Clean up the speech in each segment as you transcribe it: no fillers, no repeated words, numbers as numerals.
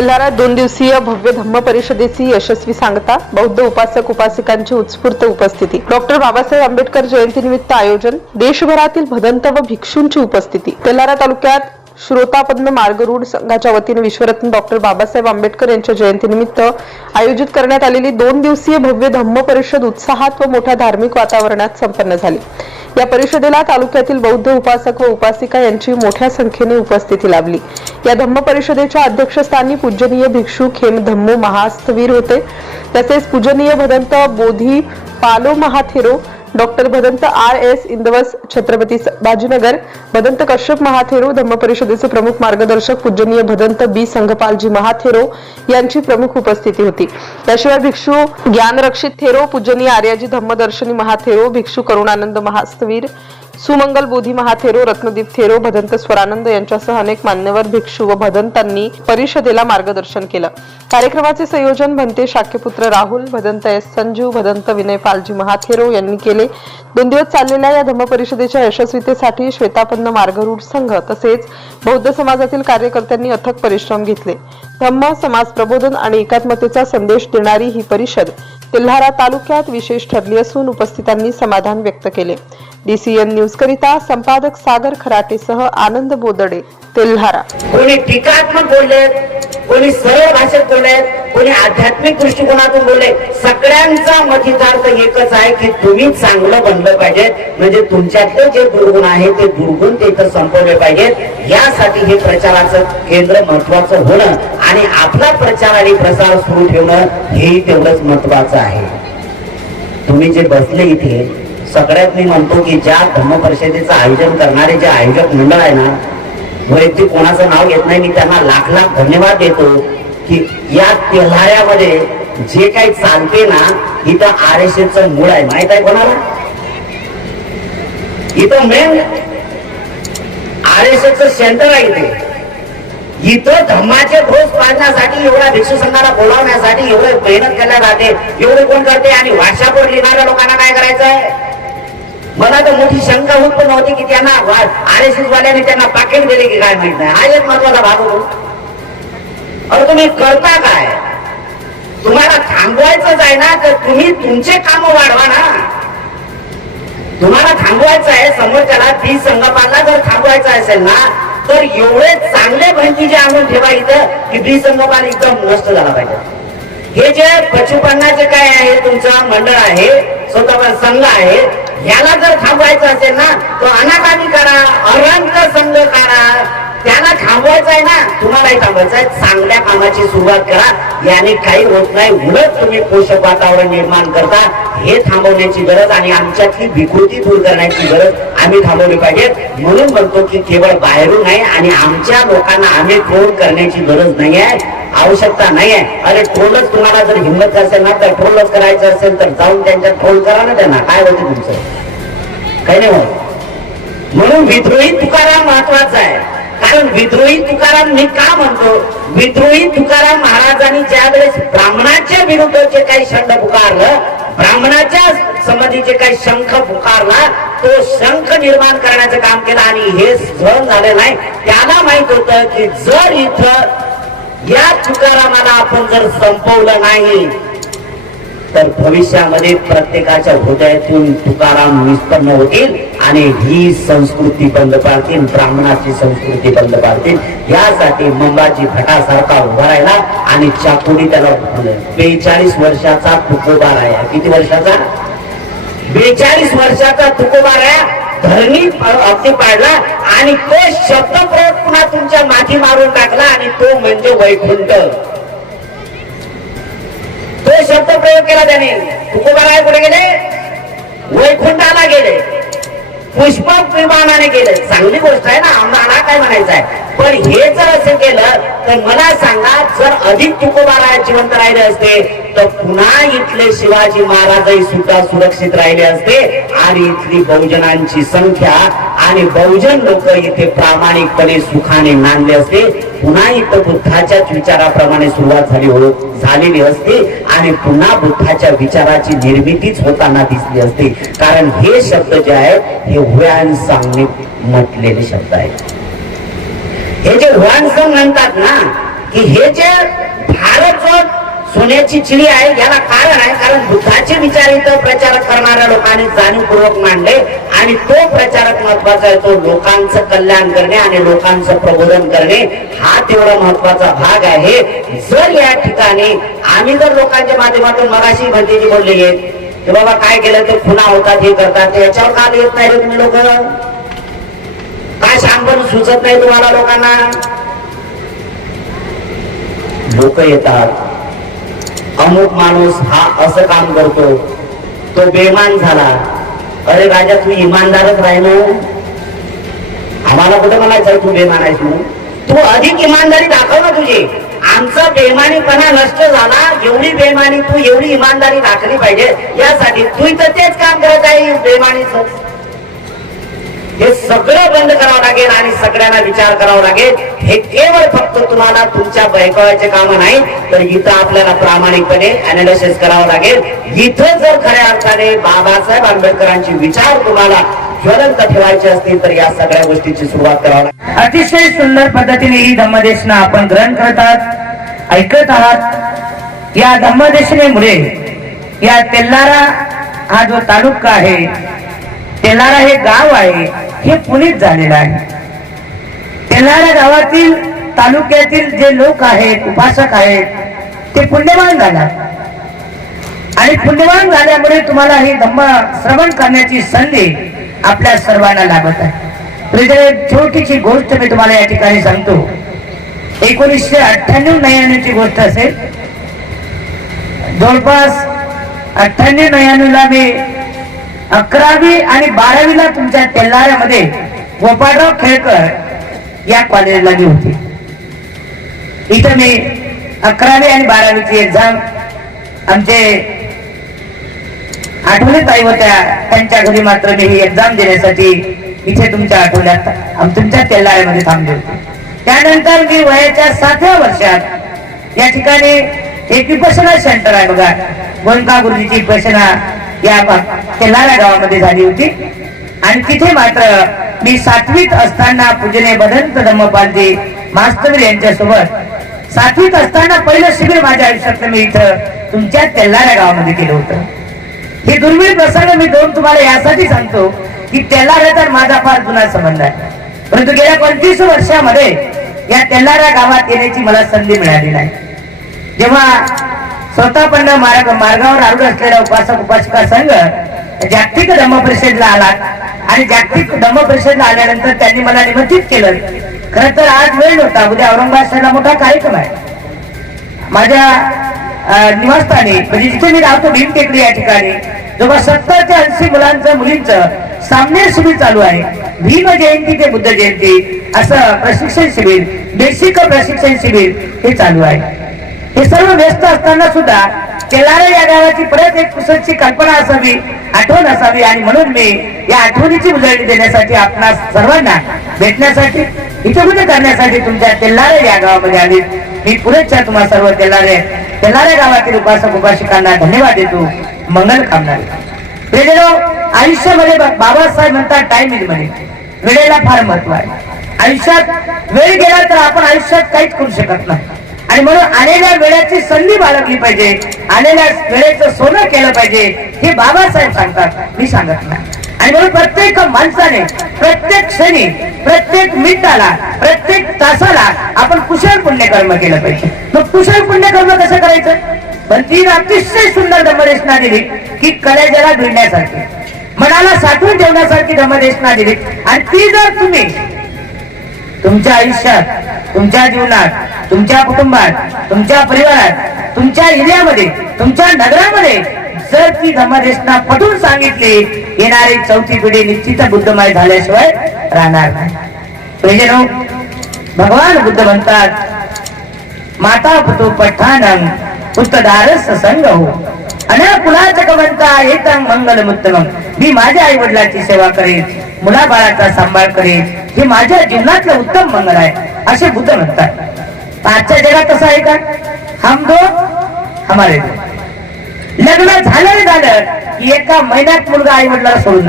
तेल्हारात 2 दिवसीय भव्य धम्म परिषदेची यशस्वी सांगता. बौद्ध उपासक उपासिकांची उत्स्फूर्त उपस्थिती. डॉक्टर बाबासाहेब आंबेडकर जयंतीनिमित्त आयोजन. देशभरातील भदंत व भिक्षूंची उपस्थिती. तेल्हारा तालुक्यात श्रोतापन्न मार्गरूढ संघाच्या वतीने विश्वरत्न डॉक्टर बाबासाहेब आंबेडकर यांच्या जयंतीनिमित्त आयोजित करण्यात आलेली 2 दिवसीय भव्य धम्म परिषद उत्साहात व मोठ्या धार्मिक वातावरणात संपन्न झाली. या परिषदेला तालुक्यातील बौद्ध उपासक व उपासिका यांची मोठ्या संख्येने उपस्थिती लाभली. या धम्म परिषदेच्या अध्यक्षस्थानी पूजनीय भिक्षू खेम धम्मो महास्थवीर होते. तसेच पूजनीय भदंत बोधी पालो महाथेरो, डॉक्टर भदंत RS इंदवस छत्रपती बाजीनगर, भदंत कश्यप महाथेरो, धम्म परिषदेचे प्रमुख मार्गदर्शक पूजनीय भदंत B संघपालजी महाथेरो यांची प्रमुख उपस्थिती होती. त्याशिवाय भिक्षू ज्ञानरक्षित थेरो, पूजनीय आर्याजी धम्मदर्शनी महाथेरो, भिक्षू करुणानंद महास्थवीर, सुमंगल बोधी महाथेरो, रत्नदीप थेरो, भदंत स्वरानंद यांच्यासह अनेक मान्यवर भिक्षू व भदंतांनी परिषदेला मार्गदर्शन केलं. कार्यक्रमाचे संयोजन भंते शाक्यपुत्र राहुल, भदंत S संजू, भदंत विनय पालजी महाथेरो यांनी केले. 2 दिवस चाललेल्या या धम्म परिषदेच्या यशस्वीतेसाठी श्वेतापन्न मार्गरूढ संघ तसेच बौद्ध समाजातील कार्यकर्त्यांनी अथक परिश्रम घेतले. धम्म समाज प्रबोधन आणि एकात्मतेचा संदेश देणारी ही परिषद तेल्हारा तालुक्यात विशेष ठरली असून उपस्थितांनी समाधान व्यक्त केले. DCN न्यूज करिता संपादक सागर खराटेसह आनंद बोदडे, तेल्हारा. कोणी टीकात्मक बोलले, कोणी सरळ भाषेत बोलले, कोणी आध्यात्मिक दृष्टिकोनातून बोलले. सगळ्यांचा मतितार्थ एकच आहे की तुम्ही चांगलं बनलं पाहिजे, म्हणजे तुमच्यातले जे दुर्गुण आहे ते दुर्गुण तिथं संपवले पाहिजेत. यासाठी हे प्रचाराचं केंद्र महत्वाचं होणं आणि आपला प्रचार आणि प्रसार सुरू ठेवणं हेही तेवढंच महत्वाचं आहे. तुम्ही जे बसले इथे सगळ्यात मी म्हणतो की ज्या धम्म परिषदेचं आयोजन करणारे जे आयोजक मंडळ आहे ना, वैयक्तिक कोणाचं नाव घेत नाही, मी त्यांना लाख लाख धन्यवाद देतो की या तेल्हाऱ्यामध्ये जे काही चालते ना, इथं RSSचं मूळ आहे. माहित आहे कोणाला? इथं मेन RSSचं सेंटर आहे. इथं धम्माचे घोष पाडण्यासाठी एवढा भिक्षू संघाला बोलावण्यासाठी एवढं मेहनत केल्या जाते. एवढे कोण करते? आणि व्हॉट्सअपवर लिहिणाऱ्या लोकांना काय करायचंय? मला तर मोठी शंका उत्पन्न होती की त्यांना RSS वाल्याने त्यांना पाकिट दिले की काय माहित नाही. हा एक महत्वाचा भाग होतो. अरे तुम्ही करता काय? तुम्हाला थांबवायचंच आहे ना, तर तुम्ही तुमचे काम वाढवा ना. तुम्हाला थांबवायचं आहे समोरच्याला, 20 संघपाला जर थांबवायचं असेल ना, तर एवढे चांगले भंतीचे आणून ठेवा इथं की 20 संघपाल एकदम नष्ट झाला पाहिजे. हे जे 55 काय आहे तुमचा मंडळ आहे, स्वतः संघ आहे, याला जर थांबवायचं असेल ना, तो अनाकामी करा, अरंत संघ करा. त्याला थांबवायचं आहे ना, तुम्हालाही थांबवायचं आहे. चांगल्या कामाची सुरुवात करा, याने काही होत नाही. उलट तुम्ही पोषक वातावरण निर्माण करता. हे थांबवण्याची गरज आणि आमच्यातली विकृती दूर करण्याची गरज आम्ही थांबवली पाहिजे. म्हणून म्हणतो की केवळ बाहेरून नाही आणि आमच्या लोकांना आम्ही ट्रोल करण्याची गरज नाही आहे, आवश्यकता नाही आहे. अरे ट्रोलच तुम्हाला जर हिंमत असेल ना, तर ट्रोलच करायचं असेल तर जाऊन त्यांच्या ट्रोल करा ना. त्यांना काय होते तुमचं? काही नाही होत. म्हणून विद्रोही तुकाराम महत्वाचा आहे. कारण विद्रोही तुकाराम मी का म्हणतो? विद्रोही तुकाराम महाराजांनी ज्या वेळेस ब्राह्मणाच्या विरुद्धचे काही शंख पुकारलं, ब्राह्मणाच्या संबंधीचे काही शंख पुकारला, तो शंख निर्माण करण्याचं काम केलं आणि हे सहन झालं नाही. त्याला माहित होतं की जर इथं या तुकारामाला आपण जर संपवलं नाही तर भविष्यामध्ये प्रत्येकाच्या हृदयातून तुकाराम निष्पन्न होतील आणि ही संस्कृती बंद पाडतील, ब्राह्मणाची संस्कृती बंद पाडतील. यासाठी मंबाजी भटासारखा उभा राहिला आणि चाकोरी त्याला 42 वर्षाचा तुकोबा राया. किती वर्षाचा? 42 वर्षाचा तुकोबा राया धरणी अगदी पाडला आणि तो शब्द प्रयोग पुन्हा तुमच्या माथी मारून टाकला आणि तो म्हणजे वैकुंठ. तो शब्द प्रयोग केला त्याने. तुकोबाराय कुठे गेले? वैकुंठाला गेले, पुष्पक विमानाने गेले. चांगली गोष्ट आहे ना, आम्हाला काय म्हणायचं आहे. पण हे जर असं केलं तर मला सांगा, जर अधिक तुकोबाराय जिवंत राहिले असते तर पुन्हा इथले शिवाजी महाराजही सुद्धा सुरक्षित राहिले असते आणि इथली बहुजनांची संख्या आणि बहुजन लोक इथे प्रामाणिकपणे सुखाने नांदले असते. पुन्हा इथं बुद्धाच्याच विचाराप्रमाणे सुरुवात झालेली असते आणि पुन्हा बुद्धाच्या विचाराची निर्मितीच होताना दिसली असते. कारण हे शब्द जे आहेत हे हुआनसांगने म्हटलेले शब्द आहेत. हे जे हुआनसांग म्हणतात ना, की हे जे भारत जो सोन्याची चिडी आहे याला कारण आहे कारण बुद्धाचे विचार इथं प्रचारक करणाऱ्या लोकांनी जाणीवपूर्वक मांडले आणि तो प्रचारक महत्वाचा आहे तो लोकांचं कल्याण करणे आणि लोकांचं प्रबोधन करणे हा तेवढा महत्वाचा भाग आहे. जर या ठिकाणी आम्ही जर लोकांच्या माध्यमातून मगाशी भंतीजी बोललेली आहे की बाबा काय केलं ते खुना होतात हे करतात याच्यावर का येत नाही तुम्ही लोक काय शांतपणे सुचत नाही तुम्हाला लोकांना. लोक येतात अमुक माणूस हा असं काम करतो तो बेमान झाला. अरे राजा तू इमानदारच राही ना आम्हाला कुठे म्हणायचं तू बेमान आहेस म्हणून तू अधिक इमानदारी दाखव ना तुझी. आमचा बेमानीपणा नष्ट झाला एवढी बेमानी तू एवढी इमानदारी दाखवली पाहिजे यासाठी तू इथं तेच काम करत आहे बेमानीचं. हे सगळं बंद करावं लागेल आणि सगळ्यांना विचार करावा लागेल. हे केवळ फक्त तुम्हाला तुमच्या बैकवायचे काम नाही तर इथं आपल्याला प्रामाणिकपणे अनालिसिस करावं लागेल. इथं जर खऱ्या अर्थाने बाबासाहेब आंबेडकरांचे विचार तुम्हाला ज्वलंत ठेवायचे असतील तर या सगळ्या गोष्टीची सुरुवात करावी लागेल. अतिशय सुंदर पद्धतीने ही धम्मदेशना आपण ग्रहण करत आहात ऐकत आहात. या धम्मदेशनेमुळे या तेल्लारा हा जो तालुका आहे तेल्लारा हे गाव आहे हे पुनीत झालेलं आहे. तेल्लारा गावातील तालुक्यातील जे लोक आहेत उपासक आहेत ते पुण्यवान झाले आणि पुण्यवान झाल्यामुळे तुम्हाला ही धम्म श्रवण करण्याची संधी आपल्या सर्वांना लाभत आहे. छोटीशी गोष्ट मी तुम्हाला या ठिकाणी सांगतो. 1998-99 ची गोष्ट असेल. जवळपास 98-99 मी 11वी आणि 12वीला तुमच्या तेल्लाऱ्यामध्ये गोपाळराव खेळकर या कॉलेजला मी होती. इथं मी 11वी आणि 12वीची एक्झाम आमचे आठवले ताई होत्या त्यांच्या घरी मात्र मी ही एक्झाम देण्यासाठी इथे तुमच्या आठवड्यात तुमच्या तेल्लाऱ्यामध्ये थांबले होते. त्यानंतर मी वयाच्या 7व्या वर्षात या ठिकाणी एक विपश्यना सेंटर आहे बघा गोंडका गुरुजीची विपश्यना या तेल्लारा गावामध्ये झाली होती आणि तिथे मात्र मी 7वीत असताना पूजने भदंत धम्मपालजी मास्तवीर यांच्यासोबत 7वीत असताना पहिलं शिबिर माझ्या आयुष्यातलं मी इथं तुमच्या तेल्लारा गावामध्ये केलं होतं. हे दुर्मिळ प्रसंग मी दोन तुम्हाला यासाठी सांगतो की तेल्लाऱ्याचा माझा फार जुना संबंध आहे. परंतु गेल्या 25 वर्षामध्ये या तेल्लारा गावात येण्याची मला संधी मिळाली नाही. जेव्हा स्वतः पण मार्गावर आरूढ असलेला उपासक उपासिका संघ जागतिक धम्म परिषदेला आला आणि जागतिक धम्म परिषदेला आल्यानंतर त्यांनी मला निमंत्रित केलं. खरं तर आज वेळ नव्हता उद्या औरंगाबाद शहराला मोठा कार्यक्रम आहे. माझ्या निवासस्थानी म्हणजे जिथे मी राहतो भीम टेकडी या ठिकाणी जवळ 70 ते 80 मुलांचं मुलींचं सामने शिबिर चालू आहे. भीम जयंती ते बुद्ध जयंती असं प्रशिक्षण शिबिर बेसिक प्रशिक्षण शिबिर हे चालू आहे. हे सर्व व्यस्त असताना सुद्धा तेल्लारा या गावाची परत एक पुस्तकची कल्पना असावी आठवण असावी आणि म्हणून मी या आठवणीची उजळणी देण्यासाठी आपणा सर्वांना भेटण्यासाठी हितगुज करण्यासाठी तुमच्या तेल्लारा या गावामध्ये आले. मी पुरेच्या तुम्हा सर्व तेल्लारा गावातील उपासक उपासिकांना धन्यवाद देतो. मंगल कामना. आयुष्यामध्ये बाबासाहेब म्हणतात टाइम इज मनी. वेळेला फार महत्व आहे. आयुष्यात वेळ गेला तर आपण आयुष्यात काहीच करू शकत नाही आणि म्हणून आलेल्या वेळेची संधी बाळगली पाहिजे. आलेल्या वेळेचं सोनं केलं पाहिजे हे बाबासाहेब सांगतात मी सांगत नाही. आणि म्हणून प्रत्येक माणसाने प्रत्येक क्षणी प्रत्येक मिनिटाला प्रत्येक तासाला आपण कुशल पुण्यकर्म केलं पाहिजे. मग कुशल पुण्यकर्म कसं करायचं पण ती अतिशय सुंदर धम्मदेशना दिली की कलेजाला भिडण्यासारखी मनाला साठवून ठेवण्यासारखी धम्मदेशना दिली. आणि ती जर तुम्ही तुमच्या आयुष्यात तुमच्या जीवनात तुमच्या कुटुंबात तुमच्या परिवारात तुमच्या एरियामध्ये तुमच्या नगरामध्ये जर ती धम्मदेशना पटवून सांगितली येणारी 4थी पिढी निश्चित बुद्धमय झाल्याशिवाय राहणार नाही. भगवान बुद्ध म्हणतात माता पुतो पठानं पुत्रदारस संग हो अना कुलाच कवंता येतं मंगल मुत्तमं. मी माझ्या आई वडिलांची सेवा करेन मुलाबाळाचा सांभाळ करेन हे माझ्या जीवनातलं उत्तम मंगल आहे असे बुद्ध म्हणतात. आजच्या जगात कसं आहे का हम दो हमारे दो. लग्न झालं की एका महिन्यात मुलगा आई वडिलाला सोडून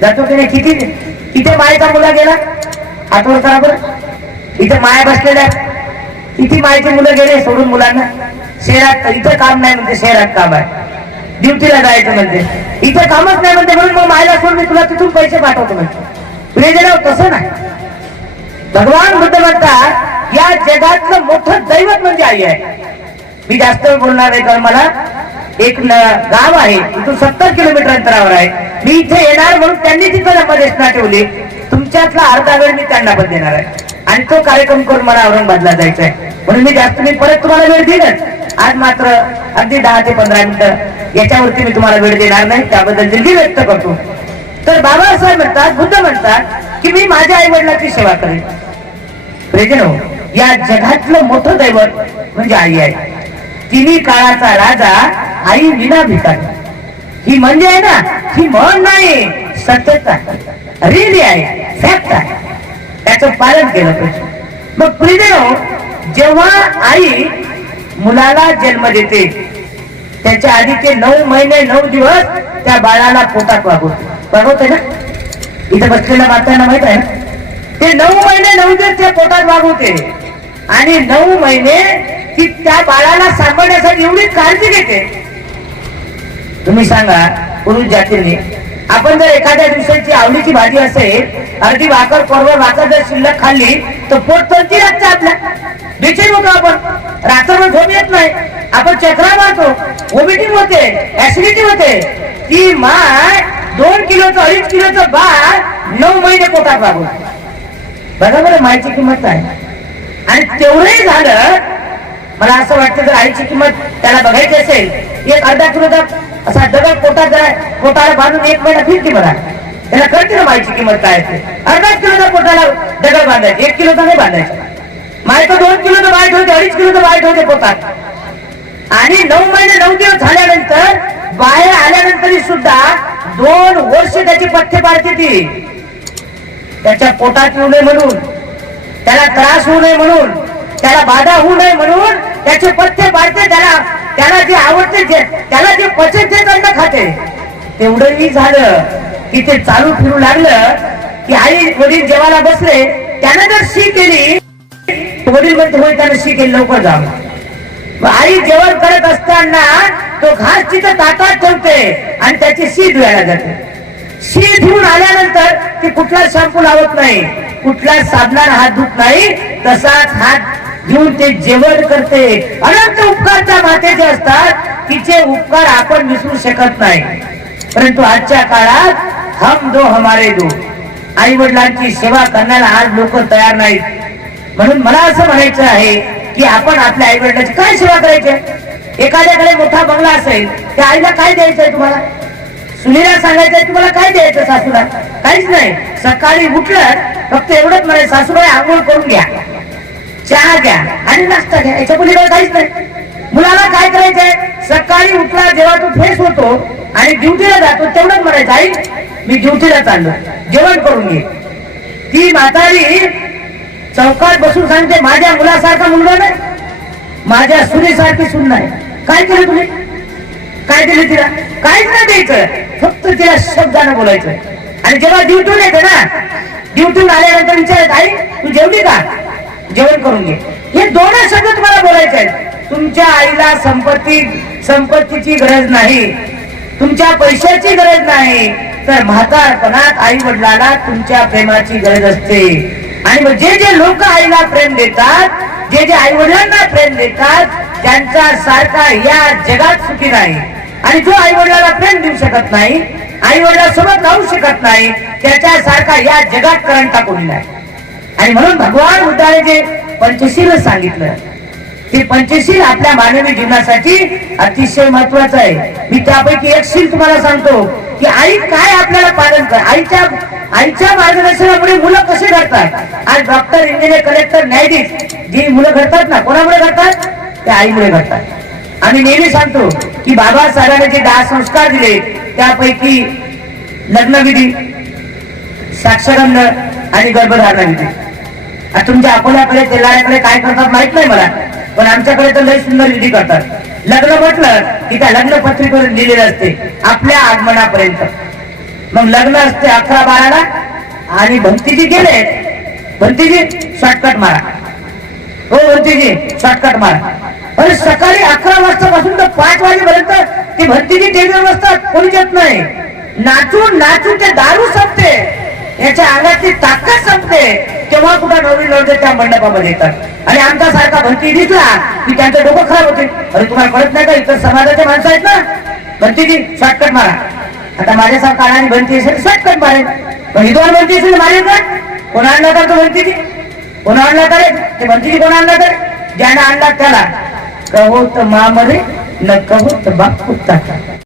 जातो की नाही. किती मायेचा मुलगा गेला आठवण करा बरं. इथे माया बसलेल्या किती माहिती मुलं गेले सोडून मुलांना. शहरात इथं काम नाही म्हणते, शहरात काम आहे, ड्युटीला जायचं म्हणते, इथं कामच नाही म्हणते, म्हणून मग मायला सोडून मी तुला तिथून पैसे पाठवतो म्हणते. प्रियजन तसं नाही. भगवान बुद्ध म्हणतात या जगातलं मोठं दैवत म्हणजे आई आहे. मी जास्त बोलणार नाही कारण मला एक गाव आहे इथून 70 किलोमीटर अंतरावर आहे. मी इथे येणार म्हणून त्यांनी तिथं जन्मदेशना ठेवली. तुमच्यातला अर्धा वेळ मी त्यांना पण देणार आहे आणि तो कार्यक्रम करून मला औरंगाबादला जायचा आहे. म्हणून मी परत तुम्हाला वेळ देईनच. आज मात्र अगदी 10 ते 15 मिनिटं याच्यावरती मी तुम्हाला वेळ देणार नाही, त्याबद्दल दिलगिरी व्यक्त करतो. तर बाबासाहेब म्हणतात, बुद्ध म्हणतात की मी माझ्या आई वडिलांची सेवा करेन. प्रियजन हो, या जगातलं मोठं दैवत म्हणजे आई आहे. तिन्ही काळाचा राजा आई विना भिकारी. ही म्हणजे आहे ना, ही म्हण नाही, सत्यता रिली आहे, फॅक्ट आहे. त्याचं पालन केलं पाहिजे. मग प्रियजन, जेव्हा आई मुलाला जन्म देते त्याच्या आधी ते 9 महिने 9 दिवस त्या बाळाला पोटात वागवते ना. इथे बसलेल्या मातांना माहित आहे ना, ते 9 महिने 9 दिवस त्या पोटात वागवते आणि 9 महिने ती त्या बाळाला सांभाळण्यासाठी एवढी काळजी घेते. तुम्ही सांगा, पुरुष जातीने आपण जर एखाद्या दिवसाची आवडीची भाजी असेल, अर्धी भाकर परवा भाकर जर शिल्लक खाल्ली तर पोट तंती लागते आपल्या. बेचैन होतो आपण, रात्रभर झोप येत नाही, आपण चक्रा मारतो, वॉमिटिंग होते, ऍसिडिटी होते. ती माय 2 किलोचं 2.5 किलोचं बाळ 9 महिने पोटात वागवते. बघा बरं मायची किंमत काय. आणि तेवढंही झालं, मला असं वाटतं जर आईची किंमत त्याला बघायची असेल, एक अर्धा किलोचा असा दगड पोटाला बांधून 1 महिना फिरती बघा, त्याला कळते ना मायची किंमत काय असते. अर्धा किलोचा पोटाला दगड बांधायचे, 1 किलोचा नाही बांधायचा. माय तर 2 किलोचं बाळ ठेवते, 2.5 किलोचं बाळ ठेवते पोटात. आणि 9 महिने 9 दिवस झाल्यानंतर बाहेर आल्यानंतरही सुद्धा 2 वर्ष त्याची पथ्य पाळते ती. त्याच्या पोटात येऊ नये म्हणून, त्याला त्रास होऊ नये म्हणून, त्याला बाधा होऊ नये म्हणून त्याचे पथ्य पाळते. त्याला जे आवडते, त्याला जे पचन ते अन्न खाते. तेवढंही झालं की ते चालू फिरू लागलं की आई वडील जेवायला बसले, त्यानं जर शी केली, वडील म्हणते होय त्यानं शी केली, लवकर जावं. आई जेवण करत असताना तो घास तिथं ताटात ठेवते आणि त्याची शी धुवायला जाते. शी धुवून आल्यानंतर ती कुठला शॅम्पू लावत नाही, कुठला साबणाने हात धुत नाही, तसाच हात घेऊन ते जेवण करते. अनंत उपकार त्या मातेचे असतात, तिचे उपकार आपण विसरू शकत नाही. परंतु आजच्या काळात हम दो हमारे दो, आई वडिलांची सेवा करण्याला आज लोक तयार नाहीत. म्हणून मला असं म्हणायचं आहे की आपण आपल्या आई वडिलांची काय सेवा करायची. एखाद्याकडे मोठा बंगला असेल, त्या आईला काय द्यायचंय तुम्हाला, सुनीला सांगायचंय तुम्हाला काय द्यायचं सासूला, काहीच नाही. सकाळी उठलं फक्त एवढंच म्हणायचं, सासूबाई आंघोळ करून घ्या, चहा घ्या आणि नाश्ता घ्या, याच्या पलीकडे काहीच नाही. मुलाला काय करायचंय, सकाळी उठला जेव्हा तो फ्रेश होतो आणि ड्युटीला जातो तेवढंच म्हणायचं, आई मी ड्युटीला चाललो, जेवण करून घे. ती म्हातारी चौकात बसून सांगते, माझ्या मुलासारखा मुलगा नाही, माझ्या सुनेसारखी सून नाही. काय केलं तुम्ही, काय दिलं तिला, काहीच नाही द्यायचं, फक्त तिला शब्दानं बोलायचं. आणि जेव्हा ड्युटीला येते ना, ड्युटीला आल्यानंतर विचारायचं, आई तू जेवली का, जेवण करून घे. हे 2 शब्द तुम्हाला बोलायचे आहेत. तुमच्या आईला संपत्तीची गरज नाही, तुमच्या पैशाची गरज नाही, तर म्हातारपणात आई वडिलाला तुमच्या प्रेमाची गरज असते. आणि मग जे जे लोक आईला प्रेम देतात, जे जे आई वडिलांना प्रेम देतात, त्यांच्या सारखा या जगात सुखी नाही. आणि जो आई वडिलांना प्रेम देऊ शकत नाही, आई वडिलांसोबत राहू शकत नाही, त्याच्यासारखा या जगात करंटा कोणी नाही. आणि म्हणून भगवान बुद्धाने जे पंचशील सांगितलं, ते पंचशील आपल्या मानवी जीवनासाठी अतिशय महत्वाचं आहे. मी त्यापैकी एक शील तुम्हाला सांगतो की आई काय आपल्याला पालन कर. आईच्या मार्गदर्शनामुळे मुलं कसे घडतात. आज डॉक्टर, इंजिनियर, कलेक्टर, न्यायाधीश जी मुलं घडतात ना, कोणामुळे घडतात, त्या आईमुळे घडतात. आम्ही नेहमी सांगतो की बाबासाहेबांनी जे 10 संस्कार दिले, त्यापैकी लग्नविधी, साक्षरंग आणि गर्भधारणा विधी. तुमच्या अकोल्याकडे तेलाऱ्याकडे काय करतात माहित नाही मला, पण आमच्याकडे तर लय सुंदर विधी करतात. लग्न म्हटलं की त्या लग्न पत्रिकेवर लिहिलेलं असते आपल्या आगमनापर्यंत. मग लग्न असते 11-12ला आणि भंतीजी गेले, भंतीजी शॉर्टकट मारा. हो भरतीजी शॉर्टकट मारा. अरे सकाळी 11 वाजतापासून तर 5 वाजेपर्यंत ती भरतीची टेबल बसतात, कोणीच येत नाही. नाचून नाचून ते दारू संपते, याच्या अंगातली ताकद संपते, तेव्हा कुठं नवीन लोक त्या मंडपामध्ये येतात. आणि आमचा सारखा भरती दिसला की त्यांचं डोकं खराब होते. अरे तुम्हाला कळत नाही का, इतर समाजाचे माणसं आहेत ना. भरतीजी शॉर्टकट मारा. आता माझ्यासारखा आणि भरती असेल शॉर्टकट मारेल, पण विद्वान भरती असेल मारेल का? कोण आणला का तो भरतीजी? कोण आणला का रे? ते भरतीजी कोण आणला तर ज्यानं आणला त्याला कहो तर मा मरे न कहो तर बाप कुत्ता.